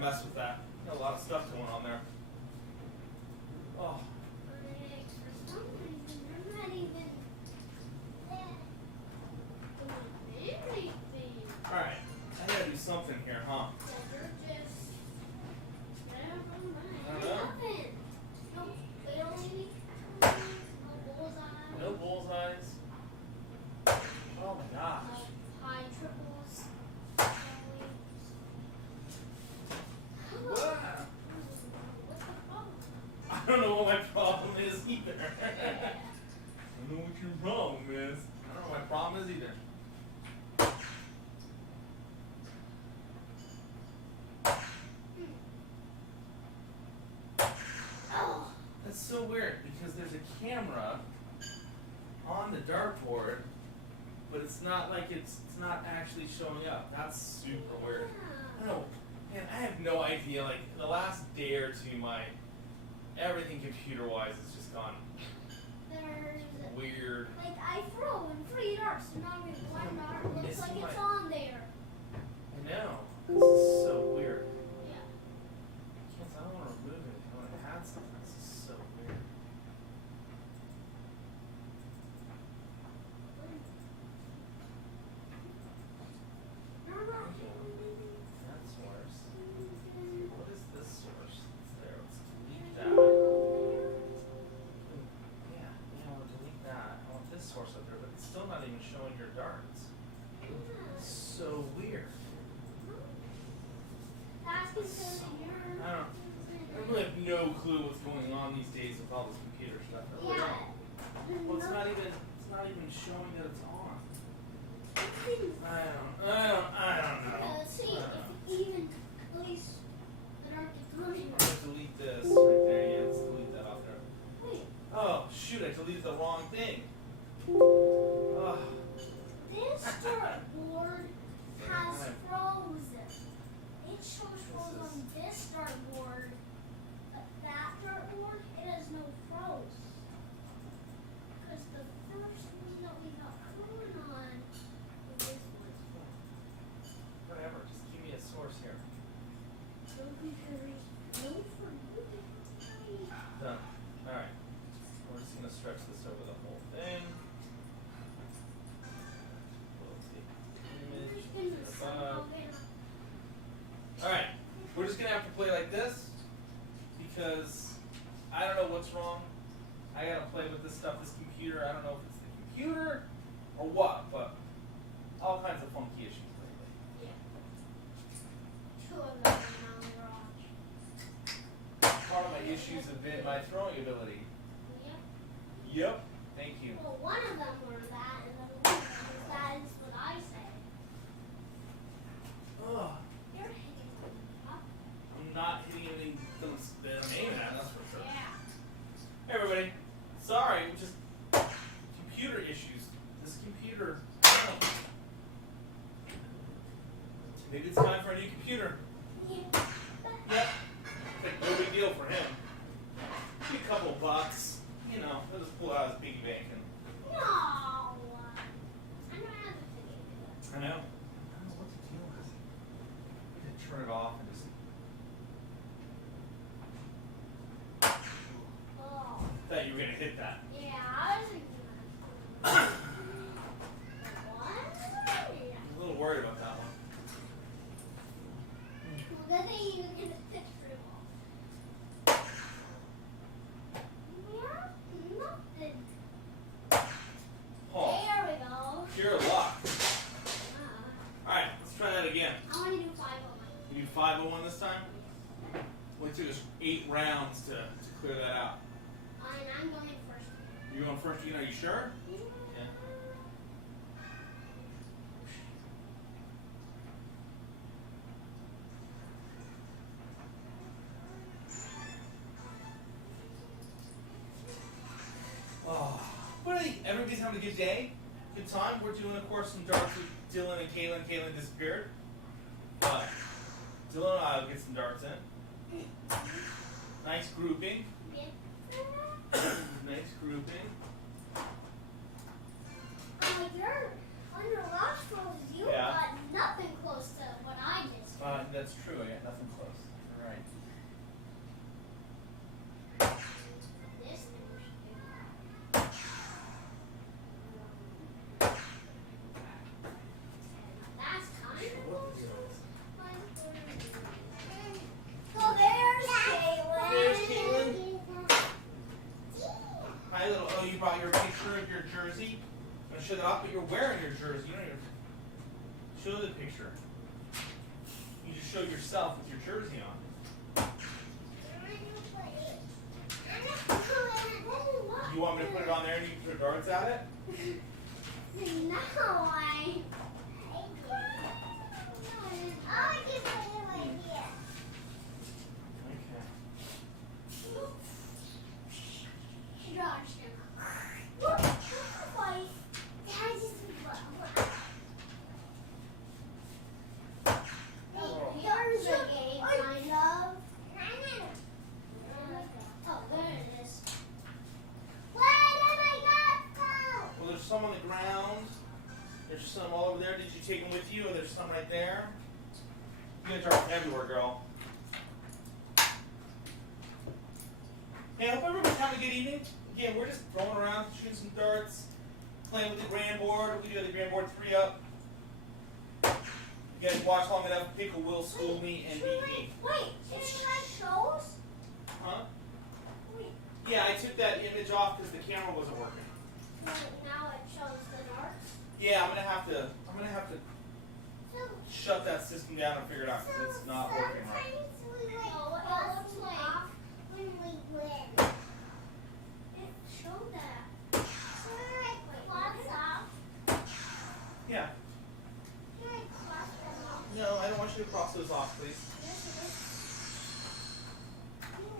gonna mess with that. Got a lot of stuff going on there. Oh. For some reason, they're not even doing anything. Alright, I gotta do something here, huh? Yeah, they're just. Never mind. I don't know. Nothing. No wailing. No bullseye. No bullseyes. Oh my gosh. No high triples. What? What's the problem? I don't know what my problem is either. I don't know what your problem is. I don't know what my problem is either. Oh. That's so weird because there's a camera on the dartboard, but it's not like it's not actually showing up. That's super weird. I don't know. Man, I have no idea. Like the last day or two, everything computer-wise has just gone There's weird. like I throw in 3 darts and not even 1 dart looks like it's my- on there. I know. This is so weird. Yeah. I don't want to remove it. I want to add something. This is so weird. That's worse. What is this source? It's there. Let's delete that. Yeah, I want to delete that. I want this source up there, but it's still not even showing your darts. So weird. That's because you're. I really have no clue what's going on these days with all this computer stuff. I really Yeah. don't. Well, it's not even showing that it's on. I don't know. See, if even at least the dark is coming. I'm gonna delete this right there. Yeah, let's delete that off there. Wait, Oh shoot! I deleted the wrong thing. Oh. this dartboard has frozen. It shows froze on this dartboard, but that dartboard, it has no froze. Because the first one that we got frozen on was this one. Whatever. Just give me a source here. So computers, no for you. Done. All right. We're just gonna stretch this over the whole thing. Let's see. Image. Above. All right. We're just gonna have to play like this because I don't know what's wrong. I gotta play with this stuff. This computer. I don't know if it's the computer or what, but all kinds of funky issues lately. Yeah. 2 of them are on the garage. Part of my issues have been my throwing ability. Yep. Yep. Thank you. Well, one of them were that, and then one of them was that is what I say. Ugh. You're hitting me up. I'm not hitting anything that I'm aiming at, that's for sure. Yeah. Hey everybody. Sorry, just computer issues. This computer. Maybe it's time for a new computer. Yeah. Yep. Like, no big deal for him. Be a couple bucks. You know, he'll just pull out his piggy bank and. No. I don't have a ticket. I know. I don't know what to deal with. We can turn it off and just. Oh. Thought you were gonna hit that. Yeah, I was thinking that. What? I'm a little worried about that one. Well, good thing you get a picture of all. Yeah, nothing. Paul, There we go. pure luck. Uh, Alright, let's try that again. I want to do 501. You do 501 this time? We took us 8 rounds to clear that out. And I'm going first. You're going first again, are you sure? Yeah. Oh, what do you think? Everybody's having a good day? Good time? We're doing, of course, some darts with Dylan and Kaitlyn. Kaitlyn disappeared. But Dylan and I will get some darts in. Nice grouping. Nice grouping. You're on your last rolls. You Yeah. got nothing close to what I did. That's true. I got nothing close. Oh, you brought your picture of your jersey? I'm going to show that off, but you're wearing your jersey. You don't even show the picture. You just show yourself with your jersey on. You want me to put it on there and you can throw darts at it? No, I can put it right here. Okay. Gosh. Look, like, Dad's just here's a game, kind of. Oh, there it is. Where did I go? Well, there's some on the ground. There's some all over there. Did you take them with you? Or there's some right there? You got darts everywhere, girl. Hey, I hope everybody's having a good evening. Again, we're just rolling around, shooting some darts, playing with the grand board. We do have the grand board 3-up. You guys watch long enough, Pickle will school me and beat me. Wait, did you guys shows? Huh? Wait, Yeah, I took that image off because the camera wasn't working. now it shows the darts. Yeah, I'm gonna have to So, shut that system down and figure it out because it's not working right. sometimes we like No, it cross looks like- off when we win. It showed that. So we like cross off. Yeah. You like cross them off. No, I don't want you to cross those off, please. Yes, it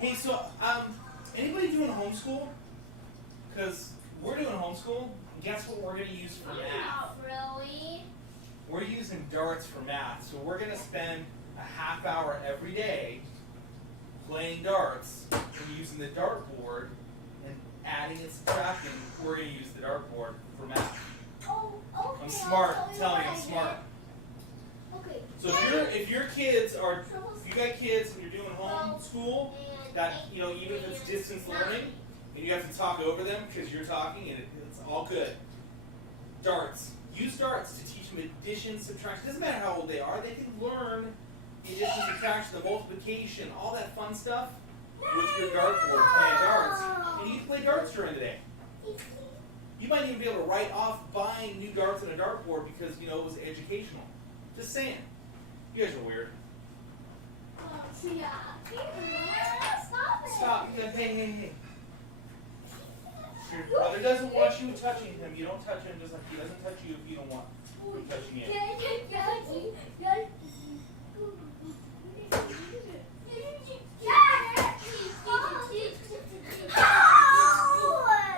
is. Hey, so anybody doing homeschool? Because we're doing homeschool. And guess what we're gonna use for math? Not really. We're using darts for math. So we're gonna spend a half hour every day playing darts and using the dartboard and adding and subtracting. We're gonna use the dartboard for math. Oh, okay. I'm smart. I'll Tell me what I'm I smart. did. Okay. So if your kids are, if you got kids and you're doing homeschool, that even if it's distance learning, and you have to talk over them because you're talking and it's all good. Darts. Use darts to teach them addition, subtraction. Doesn't matter how old they are. They can learn the addition, subtraction, the multiplication, all that fun stuff with your dartboard playing darts. And you can play darts during the day. You might even be able to write off buying new darts and a dartboard because it was educational. Just saying. You guys are weird. Yeah. Stop it. Stop. Hey. Your brother doesn't want you touching him. You don't touch him just like he doesn't touch you if you don't want him touching you.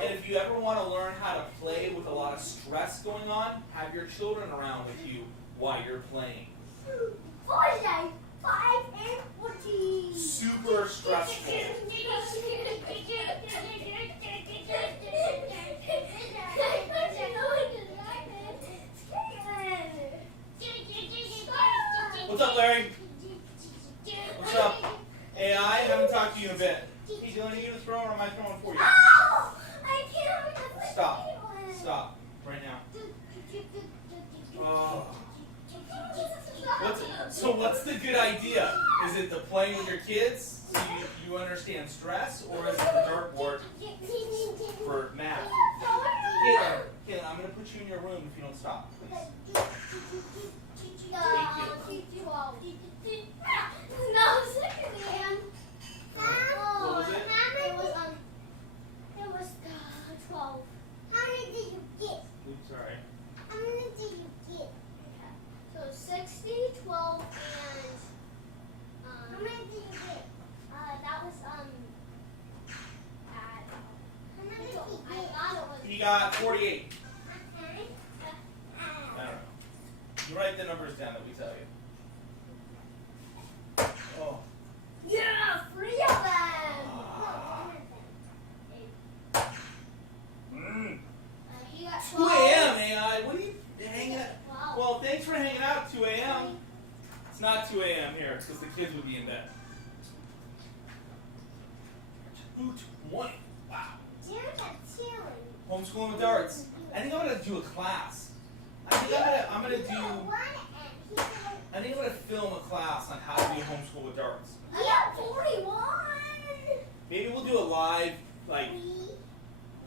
And if you ever want to learn how to play with a lot of stress going on, have your children around with you while you're playing. Super stressful. What's up, Larry? What's up? Hey, I haven't talked to you in a bit. Hey, Dylan, are you gonna throw or am I throwing for you? Stop. Right now. Oh. What's the good idea? Is it the playing with your kids so you understand stress, or is it the dartboard for math? Caitlin, I'm gonna put you in your room if you don't stop, please. What was it? It was 12. How many did you get? Oops, sorry. How many did you get? So 60, 12, and How many did you get? that was How many did you I get? thought it was. You got 48. Okay. I don't know. You write the numbers down that we tell you. Oh. Yeah, 3 of them. He got 2 12. a.m. AI. What are you hanging out? Wow. Well, thanks for hanging out at 2 a.m. It's not 2 a.m. here because the kids would be in bed. 2:20. Wow. There's a 2. Homeschooling with darts. I think I'm gonna do a class. I think I'm gonna film a class on how to do homeschool with darts. I got 41. Maybe we'll do a live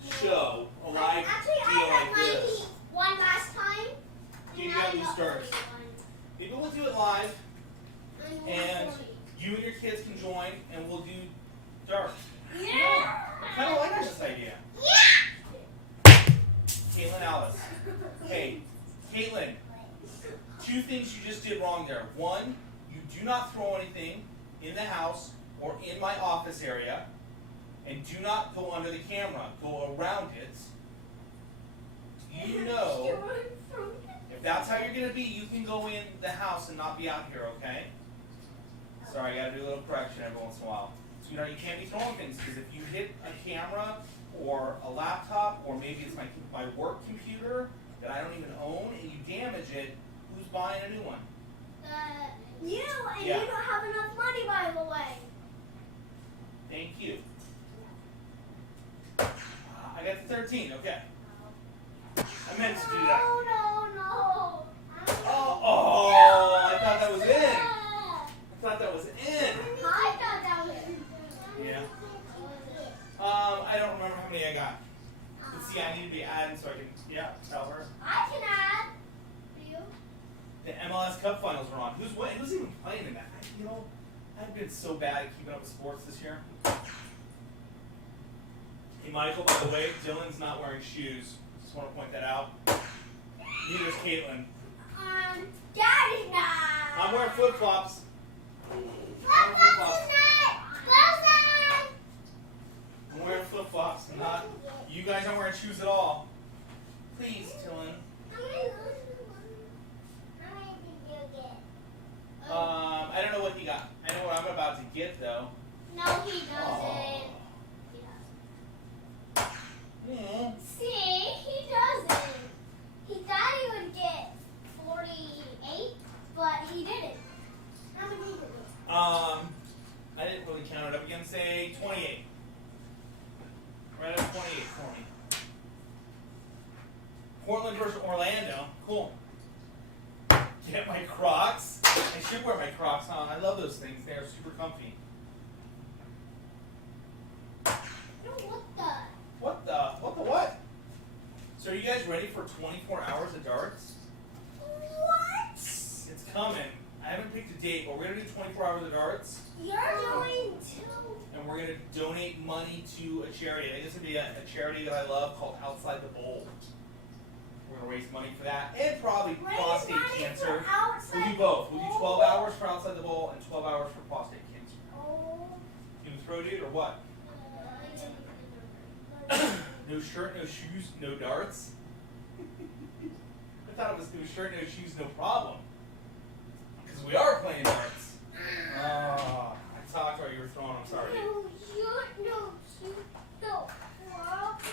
show a live Actually, deal I had like this. one last time. You got these darts. Maybe we'll do it live, and you and your kids can join, and we'll do darts. Yeah. I kind of like this idea. Yeah. Kaitlyn, Alice. Hey, Kaitlyn, two things you just did wrong there. One, you do not throw anything in the house or in my office area, and do not go under the camera. Go around it. You know, if that's how you're going to be, you can go in the house and not be out here, okay? Sorry, I got to do a little correction every once in a while. So, you can't be throwing things, because if you hit a camera or a laptop, or maybe it's my work computer that I don't even own, and you damage it, who's buying a new one? You, and Yeah. you don't have enough money, by the way. Thank you. I got the 13, okay. I meant to do that. No. Oh, I thought that was in. I thought that was in. I thought that was. Yeah. I don't remember how many I got. But see, I need to be adding so I can, tell her. I can add. Do you? The MLS Cup finals are on. Who's even playing in that? I've been so bad at keeping up with sports this year. Hey, Michael, by the way, Dylan's not wearing shoes. Just want to point that out. Neither is Kaitlyn. Daddy now. I'm wearing flip-flops. I'm wearing flip-flops. You guys aren't wearing shoes at all. Please, Dylan. I don't know what he got. I know what I'm about to get, though. No, he doesn't. Oh. See, he doesn't. He thought he would get 48, but he didn't. How many did he get? I didn't really count it up. You can say 28. Right at 28 for me. Portland versus Orlando. Cool. Get my Crocs. I should wear my Crocs, huh? I love those things. They are super comfy. No, What the what? So are you guys ready for 24 hours of darts? What? It's coming. I haven't picked a date, but we're going to do 24 hours of darts. You're going to. And we're going to donate money to a charity. I think this would be a charity that I love called Outside the Bowl. We're going to raise money for that. And probably prostate cancer. We'll do both. We'll do 12 hours for Outside the Bowl and 12 hours for prostate cancer. Oh. You gonna throw, dude, or what? No shirt, no shoes, no darts? I thought it was no shirt, no shoes, no problem. Because we are playing darts. Oh, I talked while you were throwing. I'm sorry. No.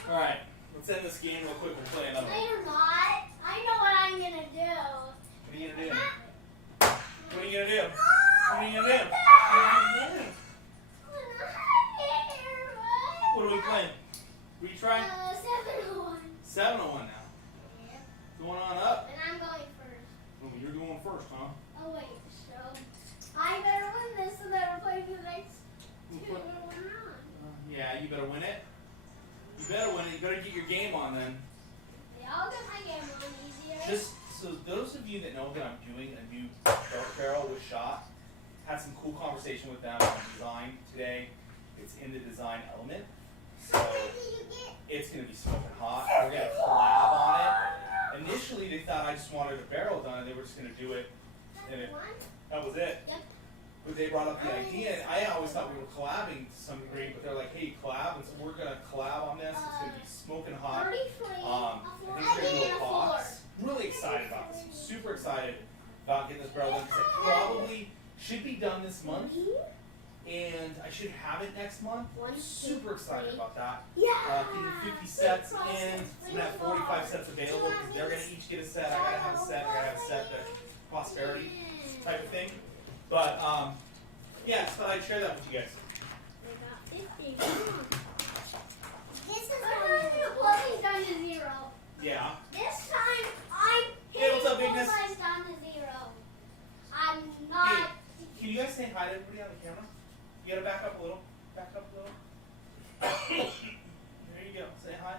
Alright, let's end this game real quick. We'll play another No, one. you're not. I know what I'm gonna do. What are you gonna do? What are you gonna do? What are you gonna do? What are we playing? Retry? 7-1. 7-1 now. Yeah. Going on up. And I'm going first. Oh, you're going first, huh? Oh wait, so I better win this so that we're playing the next two rounds. Yeah, you better win it. You better win it. You better get your game on then. Yeah, I'll get my game on easier. Just so those of you that know that I'm doing a new dart barrel with Shot, had some cool conversation with them on design today. It's in the design element. So it's going to be smoking hot. We're going to collab on it. Initially, they thought I just wanted a barrel done, and they were just going to do it. And that was it. Yep. But they brought up the idea, and I always thought we were collabing to some degree, but they're like, hey, collab, and so we're going to collab on this. It's going to be smoking hot. 33. I think we're going to do a box. I'm really excited about this. I'm super excited about getting this barrel done, because it probably should be done this month. And I should have it next month. Super excited about that. Yeah. Getting 50 sets in. We're gonna have 45 sets available because they're gonna each get a set. I gotta have a set. I gotta have a set. The prosperity type of thing. But yeah, so I'd share that with you guys. This is closing down to 0. Yeah. This time I'm Hey, what's up, hitting bigness? bullseyes down to 0. I'm not. Hey, can you guys say hi to everybody on the camera? You gotta back up a little. Back up a little. There you go. Say hi.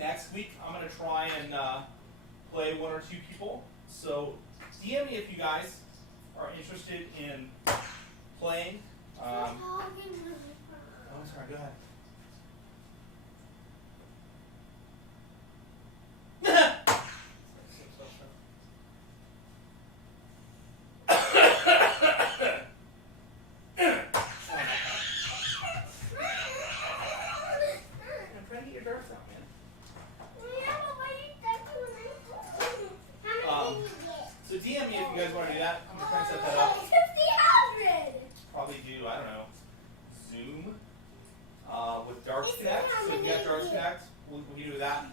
next week I'm going to try and play 1 or 2 people. So DM me if you guys are interested in playing. Oh, sorry, go ahead. So DM me if you guys want to do that. I'm just trying to set that up. Probably do, I don't know, Zoom with Darts Connect. So if you got Darts Connect, we can do that.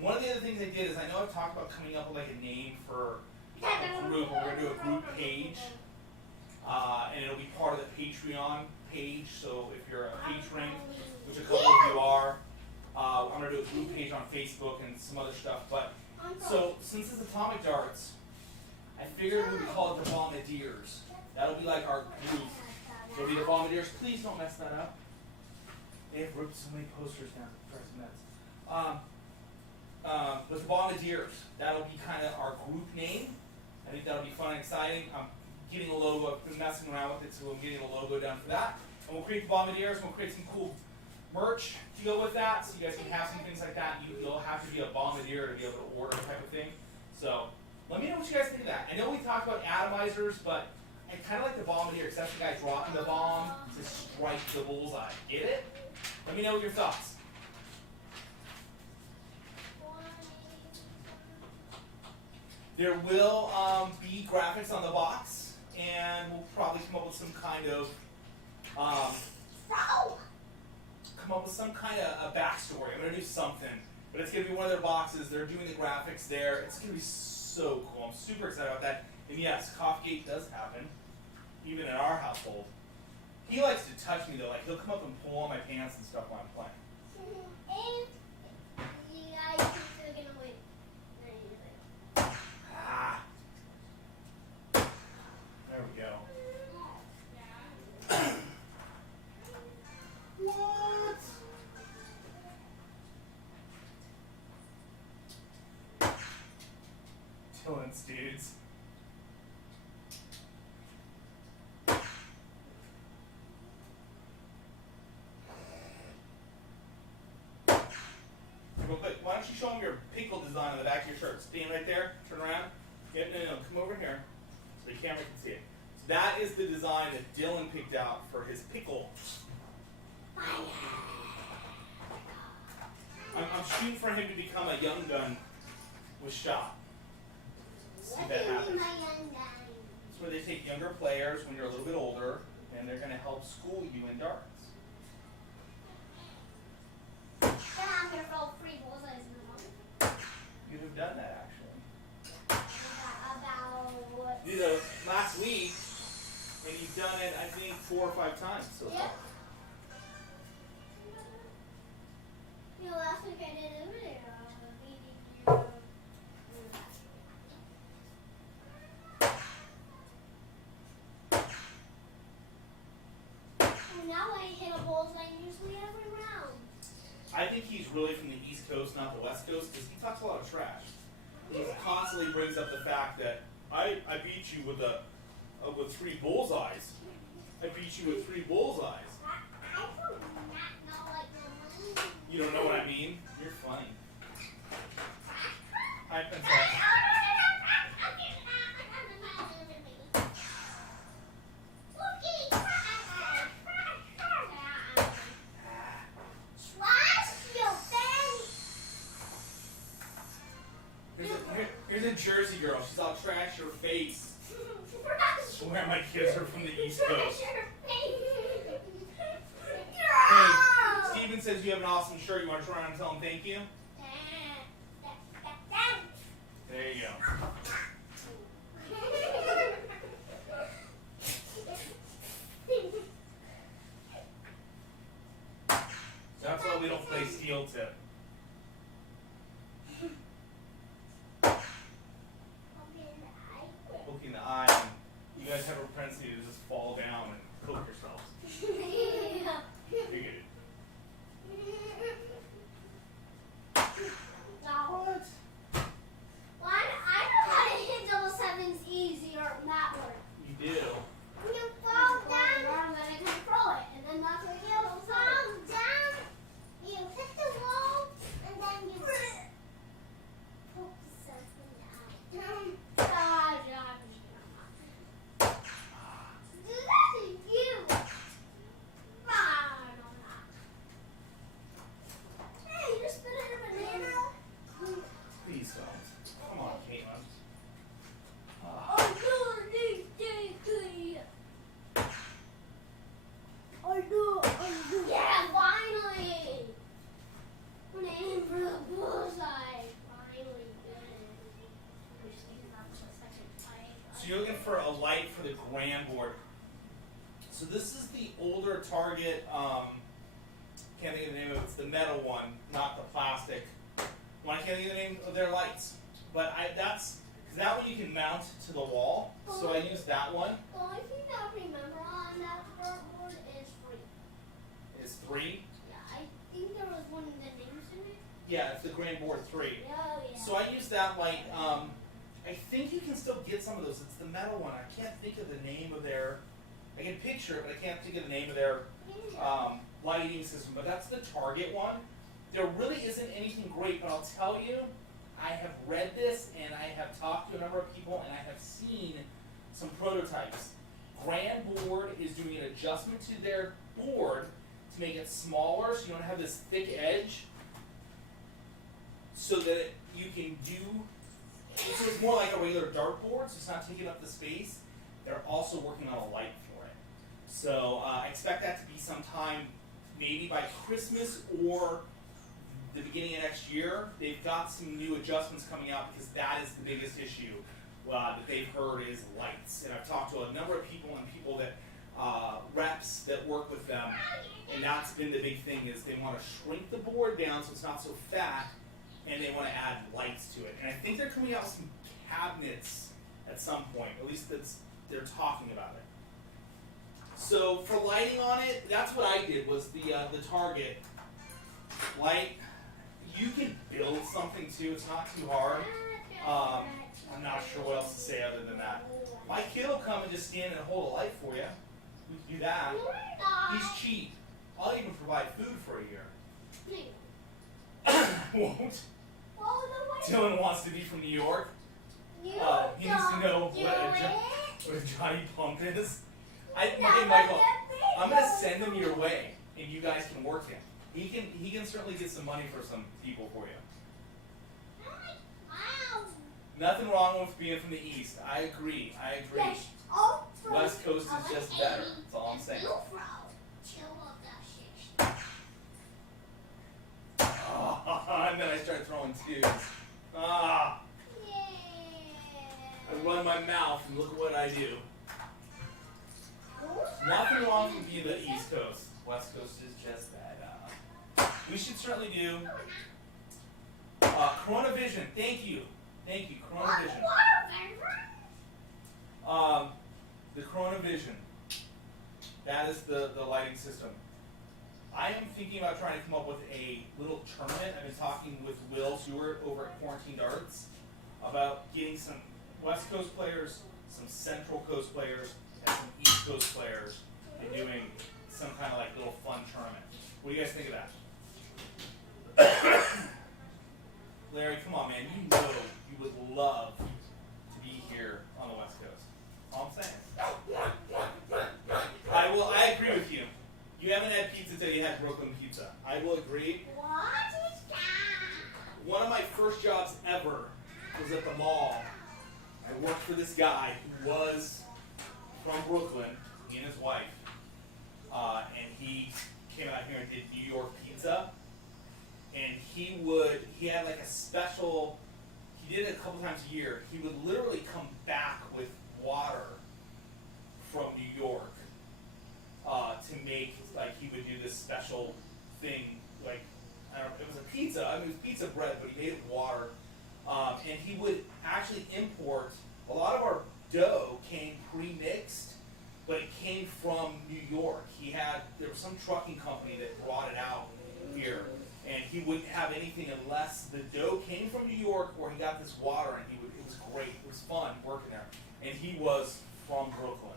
One of the other things I did is I know I've talked about coming up with like a name for a group. We're going to do a group page. And it'll be part of the Patreon page. So if you're a patron, which a couple of you are, I'm going to do a group page on Facebook and some other stuff. But so since it's Atomic Darts, I figured we would call it the Bombardiers. That'll be like our group. It'll be the Bombardiers. Please don't mess that up. They have ripped so many posters down. It's nuts. But the Bombardiers, that'll be kind of our group name. I think that'll be fun and exciting. I'm getting a logo. I've been messing around with it, so I'm getting a logo done for that. And we'll create the Bombardiers. We'll create some cool merch to go with that, so you guys can have some things like that. You'll have to be a Bombardier to be able to order type of thing. So let me know what you guys think of that. I know we talked about atomizers, but I kind of like the Bombardier, because that's the guy dropping the bomb to strike the bullseye. Get it? Let me know your thoughts. There will be graphics on the box, and we'll probably come up with some kind of a backstory. I'm gonna do something, but it's gonna be one of their boxes. They're doing the graphics there. It's gonna be so cool. I'm super excited about that. And yes, Coughgate does happen, even in our household. He likes to touch me though. Like he'll come up and pull on my pants and stuff while I'm playing. There we go. What? Dylan's dudes. Real quick, why don't you show them your pickle design on the back of your shirt? Stand right there, turn around. No, come over here so the camera can see it. So that is the design that Dylan picked out for his pickle. I'm shooting for him to become a young gun with shot. See if that happens. It's where they take younger players when you're a little bit older, and they're going to help school you in darts. You have done that actually. You know, last week, and you've done it, I think, 4 or 5 times so far. Last week I did a video. And now I hit a bullseye usually every round. I think he's really from the East Coast, not the West Coast, because he talks a lot of trash. He constantly brings up the fact that I beat you with 3 bullseyes. I beat you with 3 bullseyes. I do not know like the one. You don't know what I mean? You're funny. Hi, Princess. Here's a Jersey girl. She's all trash your face. Swear my kids are from the East Coast. Hey, Steven says you have an awesome shirt. You want to turn around and tell him thank you? There you go. That's why we don't play steel tip. Poking the eye, and you guys have a propensity to just fall down and poke yourselves. Figured it. grand board. So this is the older Target, can't think of the name of it, it's the metal one, not the plastic one. I can't think of the name of their lights. But because that one you can mount to the wall, so I use that one. The only thing that I remember on that dartboard is 3. It's 3? Yeah, I think there was one of the names in it. Yeah, it's the grand board 3. Oh, yeah. So I use that light. I think you can still get some of those. It's the metal one. I can't think of the name of their. I can picture it, but I can't think of the name of their lighting system. But that's the Target one. There really isn't anything great, but I'll tell you, I have read this and I have talked to a number of people and I have seen some prototypes. Grand Board is doing an adjustment to their board to make it smaller, so you don't have this thick edge, so that you can do. So it's more like a regular dartboard, so it's not taking up the space. They're also working on a light for it. So I expect that to be sometime maybe by Christmas or the beginning of next year. They've got some new adjustments coming out because that is the biggest issue that they've heard is lights. And I've talked to a number of people and people that reps that work with them, and that's been the big thing is they want to shrink the board down so it's not so fat, and they want to add lights to it. And I think they're coming out with some cabinets at some point. At least they're talking about it. So for lighting on it, that's what I did was the Target light. You can build something too. It's not too hard. I'm not sure what else to say other than that. My kid will come and just stand and hold a light for you. We can do that. He's cheap. I'll even provide food for a year. Won't. Dylan wants to be from New York. He needs to know what a Johnny Pump is. Hey, Michael, I'm going to send him your way, and you guys can work him. He can certainly get some money for some people for you. Nothing wrong with being from the East. I agree. West Coast is just better. That's all I'm saying. And then I start throwing twos. I run my mouth and look at what I do. Nothing wrong with being the East Coast. West Coast is just that. We should certainly do Coronavision. Thank you. Coronavision. The Coronavision. That is the lighting system. I am thinking about trying to come up with a little tournament. I've been talking with Will Stewart over at Quarantine Darts about getting some West Coast players, some Central Coast players, and some East Coast players, and doing some kind of like little fun tournament. What do you guys think of that? Larry, come on, man. You know you would love to be here on the West Coast. All I'm saying. I agree with you. You haven't had pizza until you had Brooklyn pizza. I will agree. What is that? One of my first jobs ever was at the mall. I worked for this guy who was from Brooklyn, he and his wife, and he came out here and did New York pizza. And he had like a special, he did it a couple times a year. He would literally come back with water from New York to make, like he would do this special thing, like, I don't know, it was a pizza, I mean it was pizza bread, but he made it with water. And he would actually import, a lot of our dough came pre-mixed, but it came from New York. There was some trucking company that brought it out here. And he wouldn't have anything unless the dough came from New York or he got this water, and it was great. It was fun working there. And he was from Brooklyn.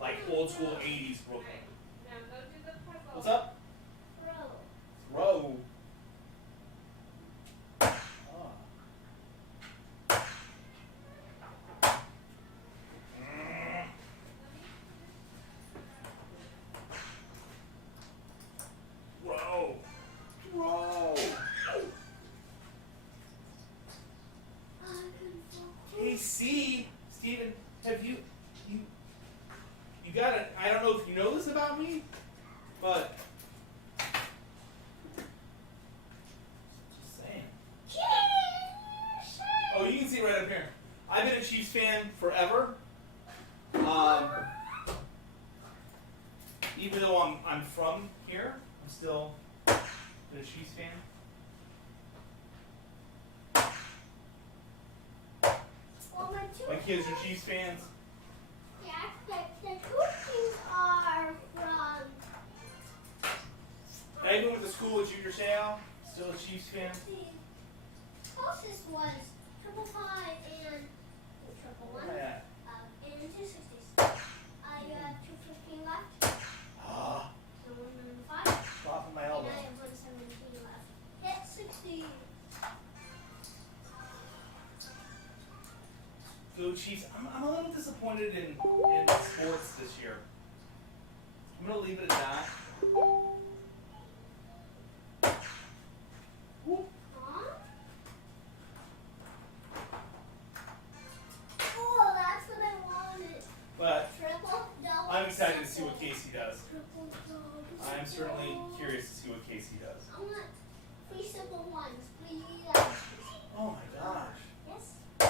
Like old school 80s Brooklyn. Now go do the puzzle. What's up? Throw. Hey, Steven, have you got it? I don't know if you know this about me, but just saying. Oh, you can see it right up here. I've been a Chiefs fan forever. from here. I'm still a Chiefs fan. Well, My kids are Chiefs fans. Yeah, the cookies are from. I even went to school with Junior Seau. Still a Chiefs fan. The closest was triple pie and triple one. Yeah. And 260s. I got 215 left. Ah, And 195. off of my And elbow. I have 117 left. Hit 60. Go Chiefs. I'm a little disappointed in sports this year. I'm gonna leave it at that. Whoop. Huh? Oh, that's what I wanted. But Triple double. I'm excited to see what Casey does. Triple double. I am certainly curious to see what Casey does. I want 3 simple ones, please. Oh my gosh. Yes. I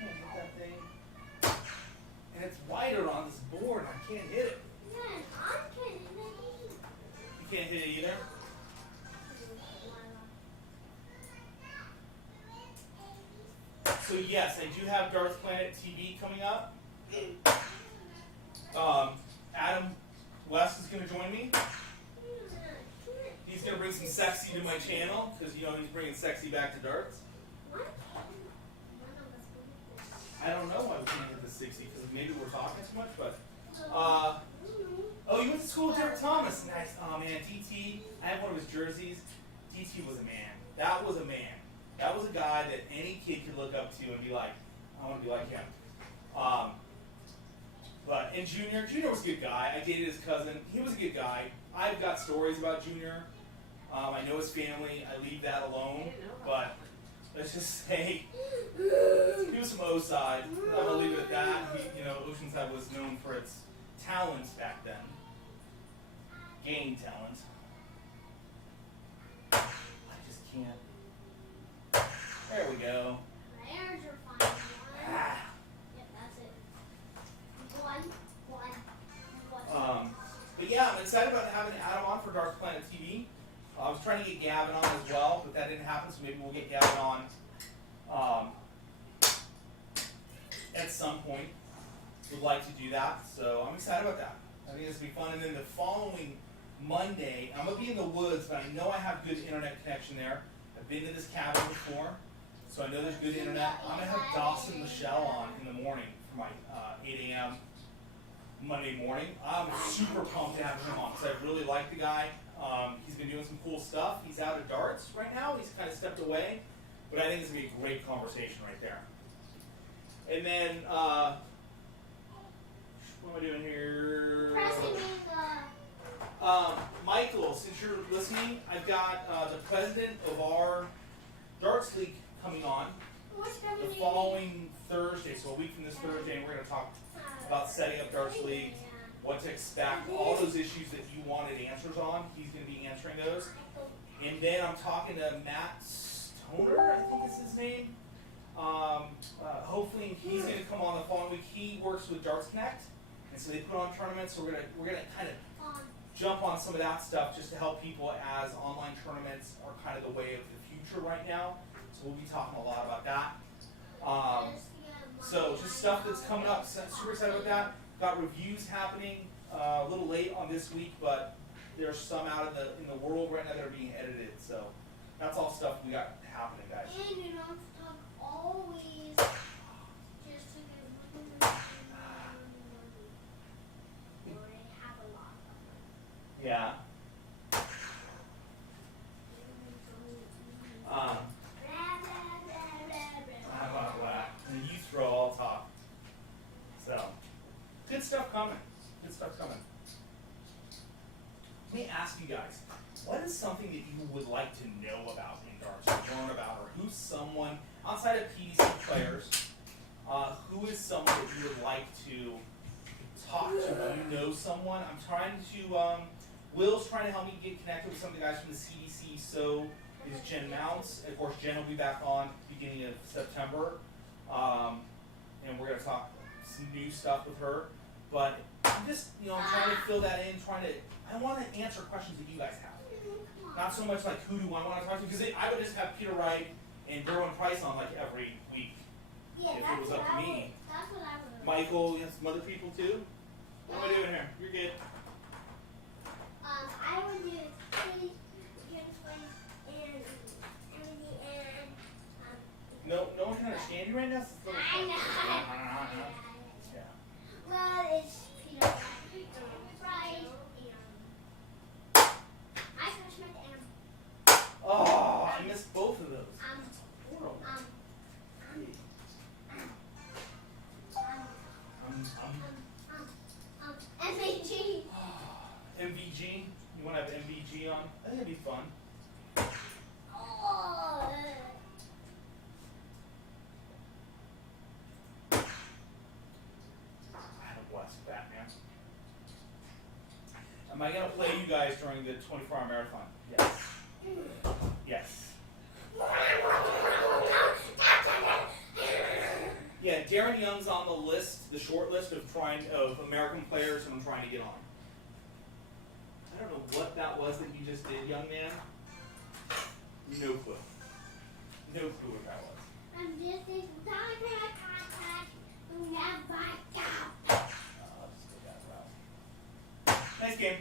can't hit that thing. And it's wider on this board. I can't hit it. Man, I'm kidding. You can't hit it either? So yes, I do have Darts Planet TV coming up. Adam West is going to join me. He's going to bring some sexy to my channel because you know he's bringing sexy back to darts. I don't know why we can't hit the 60 because maybe we're talking too much, but oh, you went to school with Derek Thomas. Nice. Oh man, DT. I have one of his jerseys. DT was a man. That was a man. That was a guy that any kid could look up to and be like, I want to be like him. And Junior was a good guy. I dated his cousin. He was a good guy. I've got stories about Junior. I know his family. I leave that alone. But let's just say he was from O-Side. I'm gonna leave it at that. Oceanside was known for its talents back then. Game talent. I just can't. There we go. There's your final one. Ah. Yep, that's it. One. But yeah, I'm excited about having Adam on for Dark Planet TV. I was trying to get Gavin on as well, but that didn't happen, so maybe we'll get Gavin on at some point. Would like to do that, so I'm excited about that. I think this will be fun. And then the following Monday, I'm going to be in the woods, but I know I have good internet connection there. I've been to this cabin before, so I know there's good internet. I'm going to have Dawson Michelle on in the morning for my 8 a.m. Monday morning. I'm super pumped to have him on because I really like the guy. He's been doing some cool stuff. He's out of darts right now. He's kind of stepped away, but I think it's going to be a great conversation right there. And then, what am I doing here? Pressing me Michael, since you're listening, I've got the president of our darts league coming on the following Thursday, so a week from this Thursday, and we're going to talk about setting up darts league, what to expect, all those issues that you wanted answers on. He's going to be answering those. And then I'm talking to Matt Stoner, I think is his name. Hopefully he's going to come on the following week. He works with Darts Connect, and so they put on tournaments. So we're gonna kind of jump on some of that stuff just to help people as online tournaments are kind of the way of the future right now. So we'll be talking a lot about that. So just stuff that's coming up. So super excited about that. Got reviews happening a little late on this week, but there's some out in the world right now that are being edited. So that's all stuff we got happening, guys. And you don't have to talk always just to get one. Or have a lot of them. Yeah. How about that? And you throw all talk. So, good stuff coming. Good stuff coming. Let me ask you guys, what is something that you would like to know about in darts, or learn about, or who's someone, outside of PDC players, who is someone that you would like to talk to? Do you know someone? I'm trying to, Will's trying to help me get connected with some of the guys from the CDC, so is Jen Mounts. Of course, Jen will be back on beginning of September, and we're going to talk some new stuff with her. But I'm just, I'm trying to fill that in, I want to answer questions that you guys have. Come on. Not so much like who do I want to talk to, because I would just have Peter Wright and Derwin Price on like every week. Yeah, if it that's was what up to I me. would. That's what I would. Michael, and some other people too. What am I doing here? You're good. I would do Kaitlyn and Emily and No one can understand you right now. So it's I know. Yeah. Well, it's Peter Wright I first met Oh, I missed both of those. Horrible. MVG. MVG. You want to have MVG on? I think it'd be fun. Oh. I have a blast with that, man. Am I gonna play you guys during the 24-hour marathon? Yes. Yes. Yeah, Darren Young's on the list, the short list of American players who I'm trying to get on. I don't know what that was that you just did, young man. No clue. No clue what that was. I'm just thinking, contact. We have my cow. I'll just go that route. Nice game.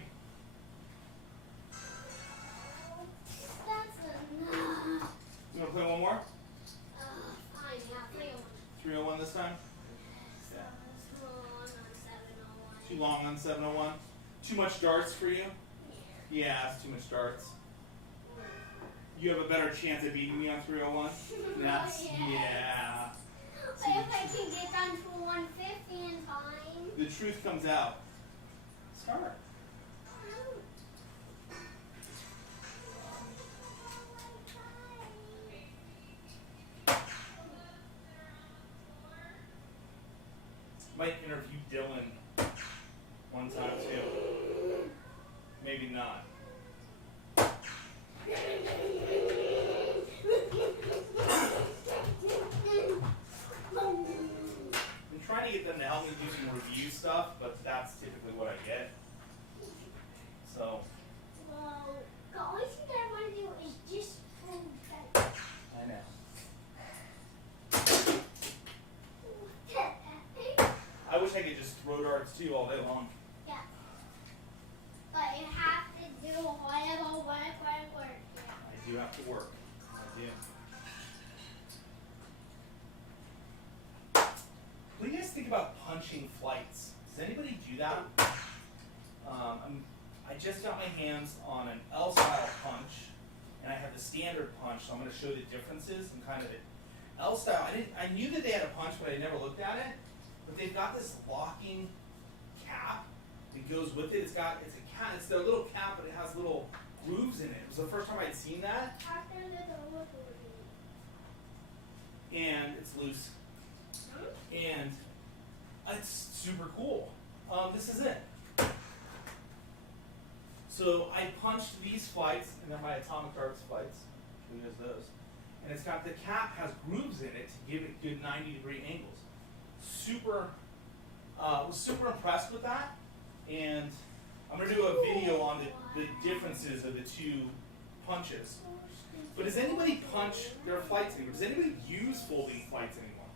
That's enough. You want to play one more? Fine, yeah, 301 this time? Yeah. So, Too long on 701? Too much darts for you? Yeah, it's too much darts. You have a better chance of beating me on 301? That's, yeah. But if I can get down to 150 in time. The truth comes out. Start. Might interview Dylan one time too. Maybe not. I'm trying to get them to help me do some review stuff, but that's typically what I get. So, Well, the only thing that I want to do is just prove that. I know. I wish I could just throw darts too all day long. Yeah. But you have to do whatever work. Yeah. I do have to work. I do. What do you guys think about punching flights? Does anybody do that? I just got my hands on an L-style punch, and I have the standard punch, so I'm going to show the differences and kind of it. L-style, I knew that they had a punch, but I never looked at it. But they've got this locking cap that goes with it. It's a cap. It's their little cap, but it has little grooves in it. It was the first time I'd seen that, and it's loose, and it's super cool. This is it. So I punched these flights, and then my atomic darts flights. Who does those? And it's got the cap has grooves in it to give it good 90-degree angles. Was super impressed with that, and I'm gonna do a video on the differences of the two punches. But does anybody punch their flights anymore? Does anybody use folding flights anymore?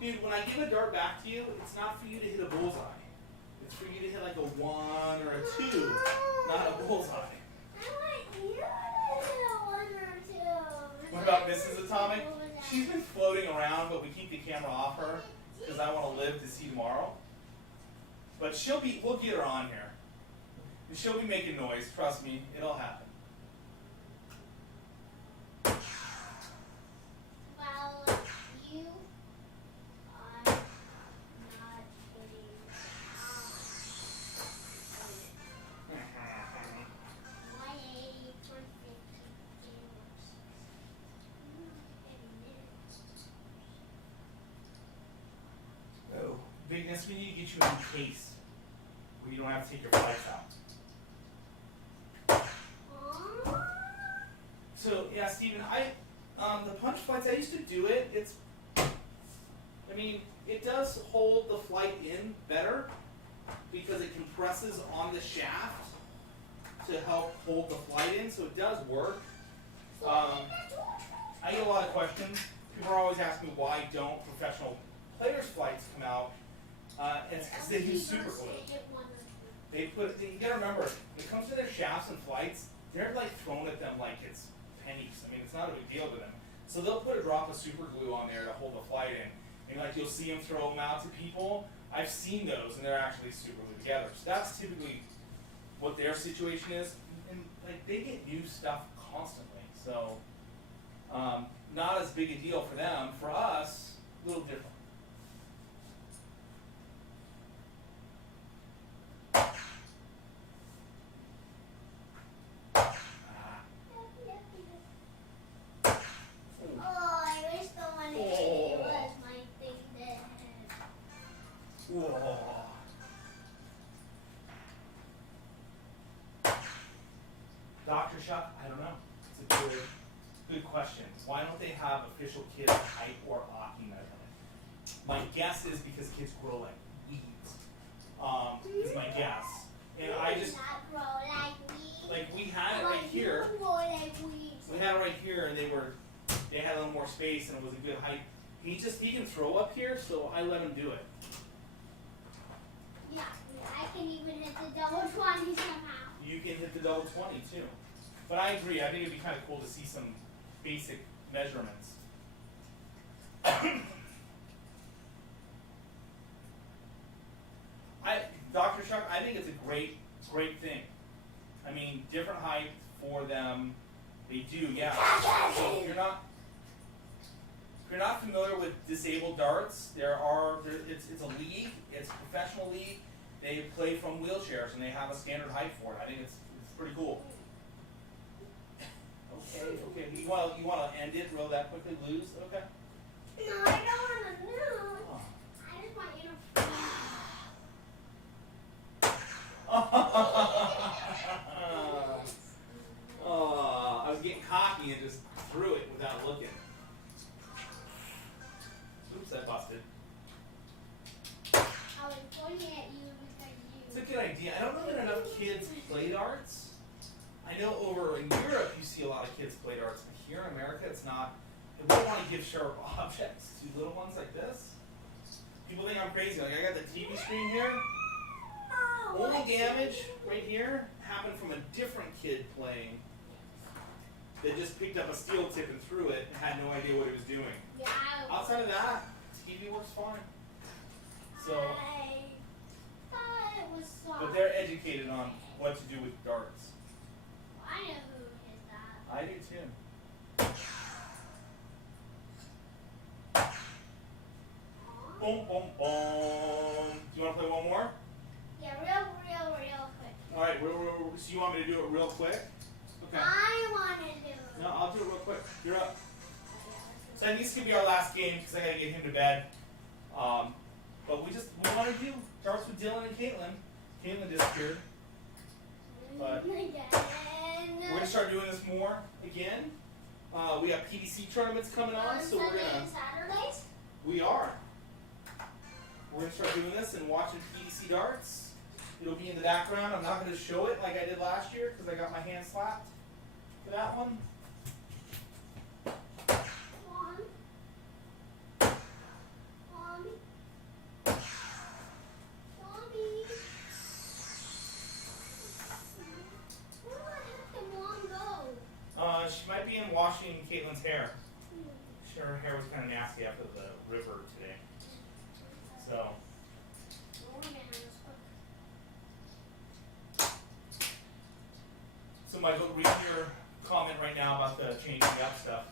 Dude, when I give a dart back to you, it's not for you to hit a bullseye. It's for you to hit like a 1 or a 2, not a bullseye. I want you to hit a 1 or 2. What about Mrs. Atomic? She's been floating around, but we keep the camera off her because I want to live to see tomorrow. But we'll get her on here. And she'll be making noise, trust me, it'll happen. Well, you are not getting Oh, Bigness, we need to get you in a case where you don't have to take your flights out. So yeah, Steven, the punch flights, I used to do it. It does hold the flight in better, because it compresses on the shaft to help hold the flight in, so it does work. I get a lot of questions. People are always asking me why don't professional players' flights come out. It's because they use super glue. You gotta remember, when it comes to their shafts and flights, they're like thrown at them like it's pennies. I mean, it's not a big deal to them. So they'll put a drop of super glue on there to hold the flight in. And like you'll see them throw them out to people. I've seen those, and they're actually super glued together. So that's typically what their situation is. And like they get new stuff constantly. So not as big a deal for them. For us, a little different. Dr. Shuck, I don't know. It's a good question. Why don't they have official kids height or hockey measurement? My guess is because kids grow like weeds. Is my guess. And I just like we had it right here. We had it right here, and they had a little more space, and it was a good height. He can throw up here, so I let him do it. Yeah, I can even hit the double 20 somehow. You can hit the double 20 too. But I agree, I think it'd be kind of cool to see some basic measurements. Dr. Shuck, I think it's a great thing. I mean, different height for them. They do, yeah. So if you're not familiar with disabled darts, it's a league, it's a professional league. They play from wheelchairs and they have a standard height for it. I think it's pretty cool. Okay. You want to end it real that quickly? Lose? Okay. No, I don't want to lose. Oh. I just want you to. I was getting cocky and just threw it without looking. Oops, I busted. I was pointing at you because you. It's a good idea. I don't know that enough kids play darts. I know over in Europe you see a lot of kids play darts, but here in America it's not. We don't want to give sharp objects to little ones like this. People think I'm crazy. Like I got the TV screen here. Only damage right here happened from a different kid playing that just picked up a steel tip and threw it and had no idea what he was doing. Yeah. Outside of that, TV works fine. So, I thought it was soft. but they're educated on what to do with darts. I know who hit that. I do too. Boom, boom, boom. Do you want to play one more? Yeah, real quick. All right. So you want me to do it real quick? Okay. I want to do it. No, I'll do it real quick. You're up. So this could be our last game because I gotta get him to bed. But we want to do darts with Dylan and Kaitlyn. Kaitlyn disappeared. But we're gonna start doing this more again. We have PDC tournaments coming on, so we're gonna. Saturdays? We are. We're gonna start doing this and watching PDC darts. It'll be in the background. I'm not gonna show it like I did last year because I got my hand slapped for that one. She might be in washing Kaitlyn's hair. Her hair was kind of nasty after the river today. So. So Michael, read your comment right now about the changing up stuff.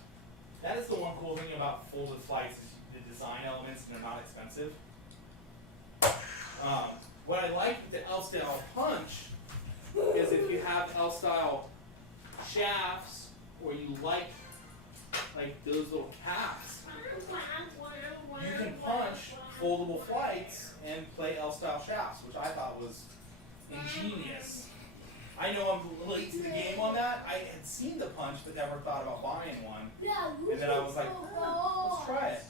That is the one cool thing about folded flights is the design elements and they're not expensive. What I like with the L-style punch is if you have L-style shafts or you like those little caps, you can punch foldable flights and play L-style shafts, which I thought was ingenious. I know I'm late to the game on that. I had seen the punch but never thought about buying one. And then I was like, let's try it.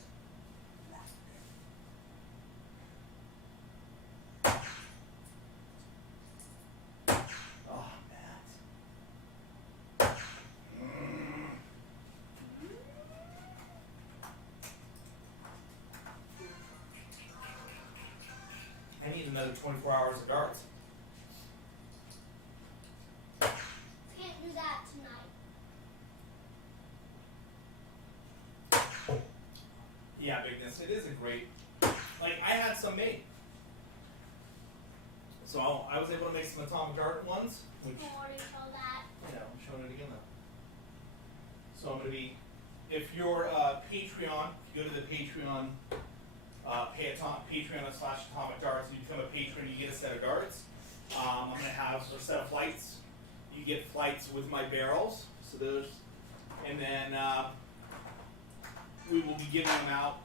another 24 hours of darts. Can't do that tonight. Yeah, bigness. It is a great. Like I had some made, so I was able to make some atomic dart ones, which I already saw that. I'm showing it again though. So I'm gonna be, if you're a Patreon, if you go to the Patreon, Patreon/Atomic Darts, you become a patron, you get a set of darts. I'm gonna have a set of flights. You get flights with my barrels, so those, and then we will be giving them out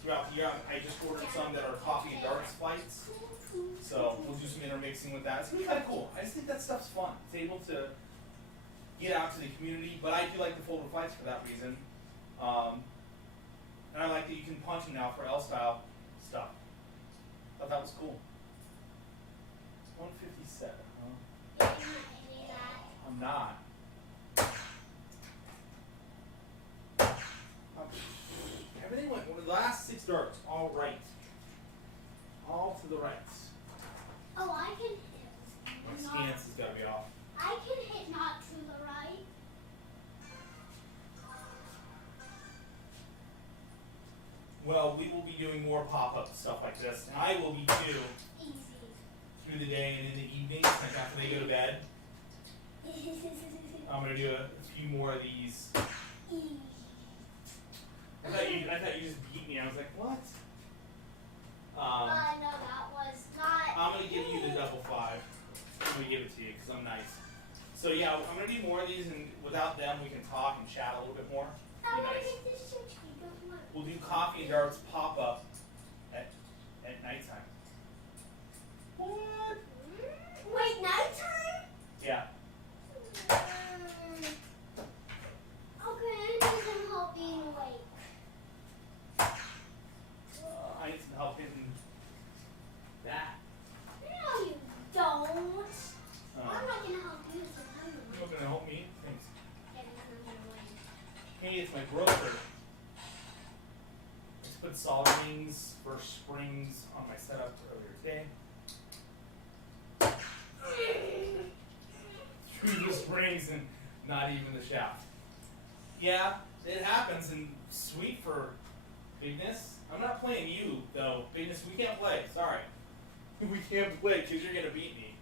throughout the year. I just ordered some that are coffee and darts flights, so we'll do some intermixing with that. It's gonna be kind of cool. I just think that stuff's fun. It's able to get out to the community, but I do like the folded flights for that reason. And I like that you can punch them now for L-style stuff. Thought that was cool. 157, huh? You're not hitting that. I'm not. Everything went, the last 6 darts, all right. All to the right. Oh, I can hit. My Not, stance has got to be off. I can hit not to the right. Well, we will be doing more pop-up stuff like this, and I will be too, Easy. through the day and in the evenings, like after they go to bed. I'm going to do a few more of these. Easy. I thought you just beat me. I was like, what? No, that was not. I'm going to give you the double 5. I'm going to give it to you because I'm nice. So yeah, I'm going to do more of these, and without them we can talk and chat a little bit more. I Be want to nice. hit this switch. Don't worry. We'll do coffee and darts pop-up at nighttime. What? Wait, nighttime? Yeah. Okay, I need some help being awake. I need some help hitting that. No, you don't. I'm Uh, not gonna help you since I'm the you're one. going to help me? Thanks. Getting something away. Hey, it's my broker. I just put solid rings for springs on my setup earlier today. Through the springs and not even the shaft. Yeah, it happens, and sweet for Bigness. I'm not playing you, though. Bigness, we can't play. Sorry. We can't play because you're going to beat me.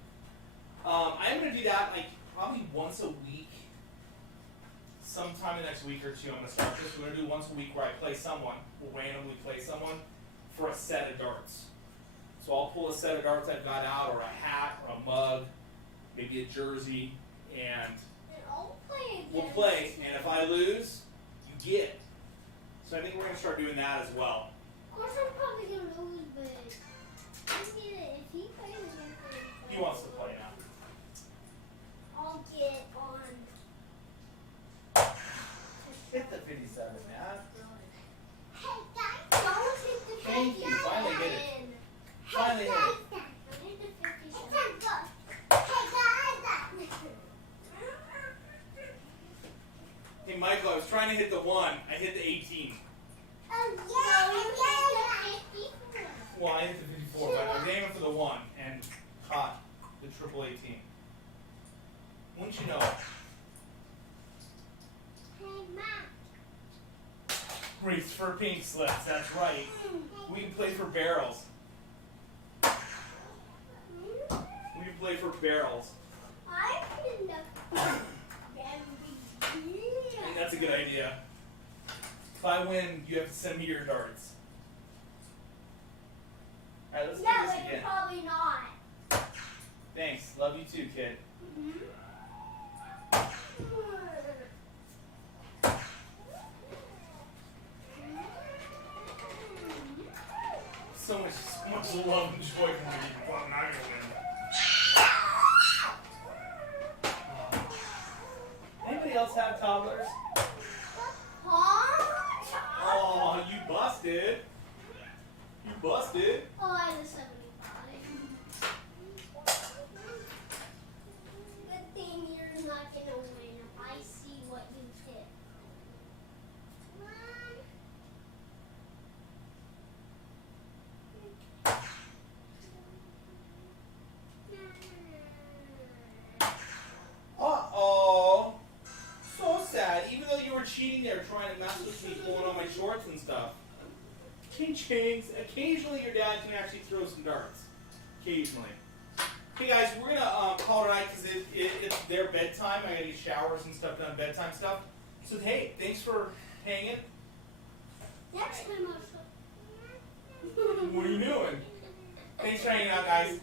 I am going to do that like probably once a week. Sometime in the next week or two, I'm going to start this. We're going to do once a week where I play someone. We'll randomly play someone for a set of darts. So I'll pull a set of darts I've got out, or a hat, or a mug, maybe a jersey, and And I'll play again. we'll play. And if I lose, you get it. So I think we're going to start doing that as well. Of course, I'm probably gonna lose, but I mean, if he plays again, He wants to play now. I'll get on. Hit the 57, man. Hey guys, don't hit the 57. Thank you, finally hit it. Finally hit it. Don't hit the 57. Hey, Michael, I was trying to hit the 1. I hit the 18. Well, I hit the 54, but I was aiming for the 1 and caught the triple 18. Wouldn't you know it? Race for pink slips, that's right. We can play for barrels. We can play for barrels. I think that's a good idea. If I win, you have to send me your darts. Alright, let's do this again. Probably not. Thanks. Love you too, kid. So much love and joy from me. Well, I'm not gonna win. Anybody else have toddlers? Oh, you busted. You busted. Oh, I had a 75. Good thing you're not gonna win if I see what you did. Come on. cheating there, trying to mess with me, pulling on my shorts and stuff. Ching-chings. Occasionally your dad can actually throw some darts. Occasionally. Hey guys, we're going to call it a night because it's their bedtime. I got to get showers and stuff done, bedtime stuff. So hey, thanks for hanging. Next time What are you doing? Thanks for hanging out, guys.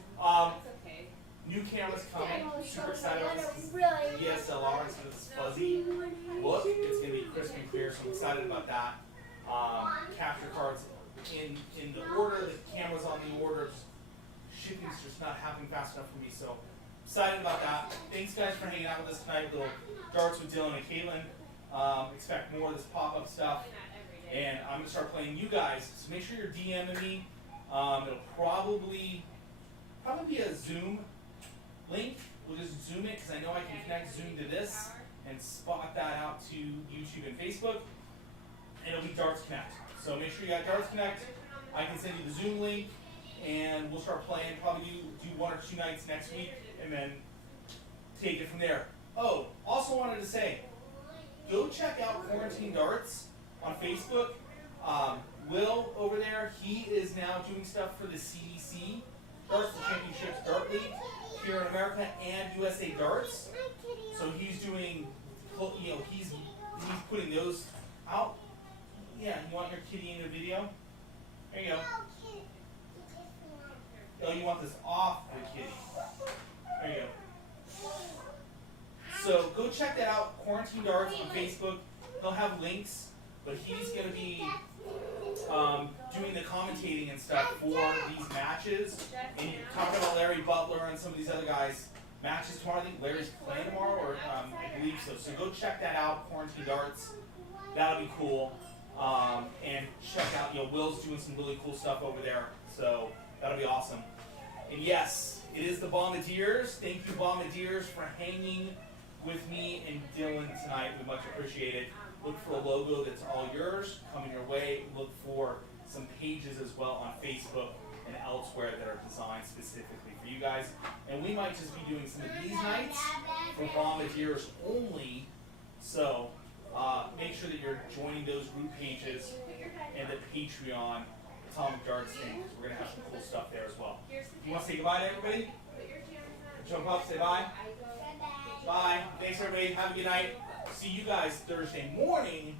New camera's coming. Super excited about this. DSLR instead of this fuzzy look. It's going to be crisp and clear, so I'm excited about that. Capture cards in the order. The camera's on the order. Shipping's just not happening fast enough for me, so excited about that. Thanks, guys, for hanging out with us tonight. Little darts with Dylan and Kaitlyn. Expect more of this pop-up stuff. And I'm going to start playing you guys. So make sure you're DMing me. It'll probably be a Zoom link. We'll just Zoom it because I know I can connect Zoom to this and spot that out to YouTube and Facebook. And it'll be Darts Connect. So make sure you got Darts Connect. I can send you the Zoom link and we'll start playing. Probably do 1 or 2 nights next week and then take it from there. Oh, also wanted to say, go check out Quarantine Darts on Facebook. Will over there, he is now doing stuff for the CDC Darts, the Championships Dart League here in America and USA Darts. So he's doing, he's putting those out. Yeah, you want your kitty in the video? There you go. Oh, you want this off the kitty. There you go. So go check that out, Quarantine Darts on Facebook. They'll have links, but he's going to be doing the commentating and stuff for these matches. And you're talking about Larry Butler and some of these other guys' matches tomorrow. I think Larry's playing tomorrow, or I believe so. So go check that out, Quarantine Darts. That'll be cool. And check out, Will's doing some really cool stuff over there. So that'll be awesome. And yes, it is the Bombardiers. Thank you, Bombardiers, for hanging with me and Dylan tonight. We much appreciate it. Look for a logo that's all yours coming your way. Look for some pages as well on Facebook and elsewhere that are designed specifically for you guys. And we might just be doing some of these nights for Bombardiers only. So make sure that you're joining those group pages and the Patreon Atomic Darts thing, because we're going to have some cool stuff there as well. You want to say goodbye to everybody? Jump up, say bye. Bye. Thanks, everybody. Have a good night. See you guys Thursday morning